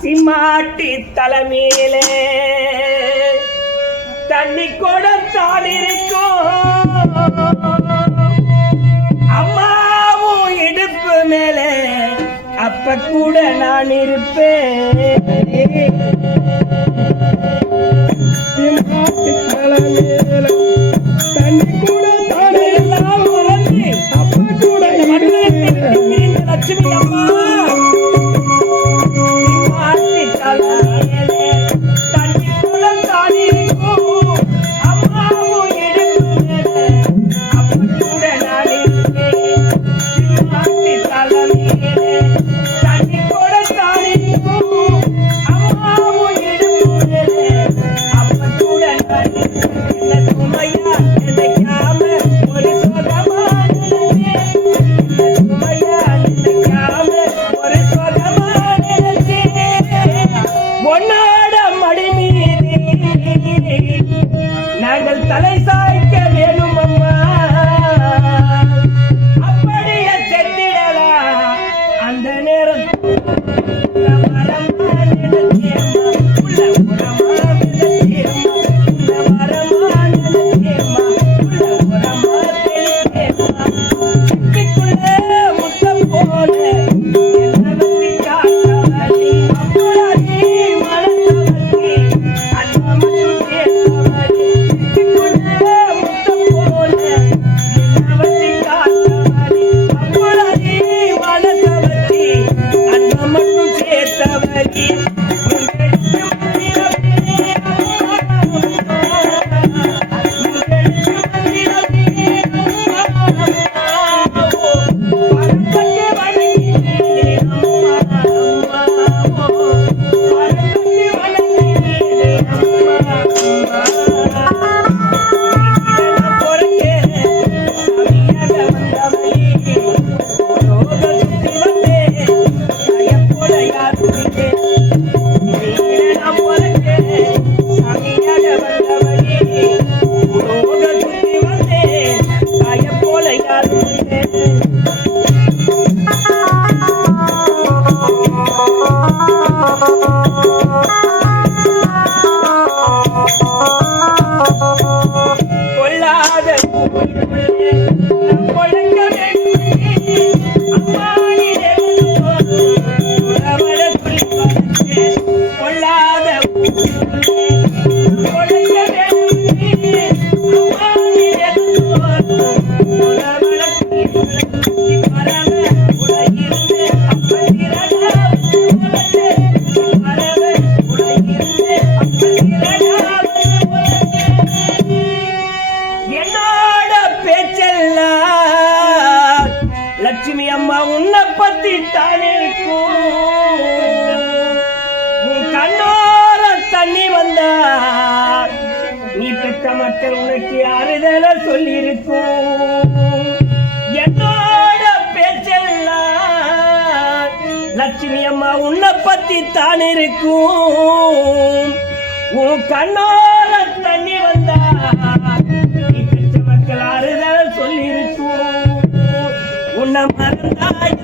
சிம்மாட்டி தலைமையிலே தண்ணி கொடுத்தான் இருக்கும் அம்மாவும் இடுப்பு மேலே அப்ப கூட நான் இருப்பேன். தண்ணி கூட எல்லாம் மறந்து அப்ப கூட லட்சுமி அம்மா நாங்கள் தலை சாய்க்க வேணும் அம்மா அப்படியே செத்திடலாம் அந்த நேரத்தில் முத்தம் போல லட்சுமி அம்மா உன்னை பத்தி தானே இருக்கும் கண்ணோர தண்ணி வந்தா நீ பெற்ற மக்கள் உனக்கு ஆறுதல சொல்லி இருக்கும். என்னோட பேச்செல்லாம் லட்சுமி அம்மா உன்னை பத்தி தான் இருக்கும் உன் கண்ணோர தண்ணி வந்தா நீ பெற்ற மக்கள் ஆறுதல சொல்லி இருக்கும். உன்னை மறந்தாய்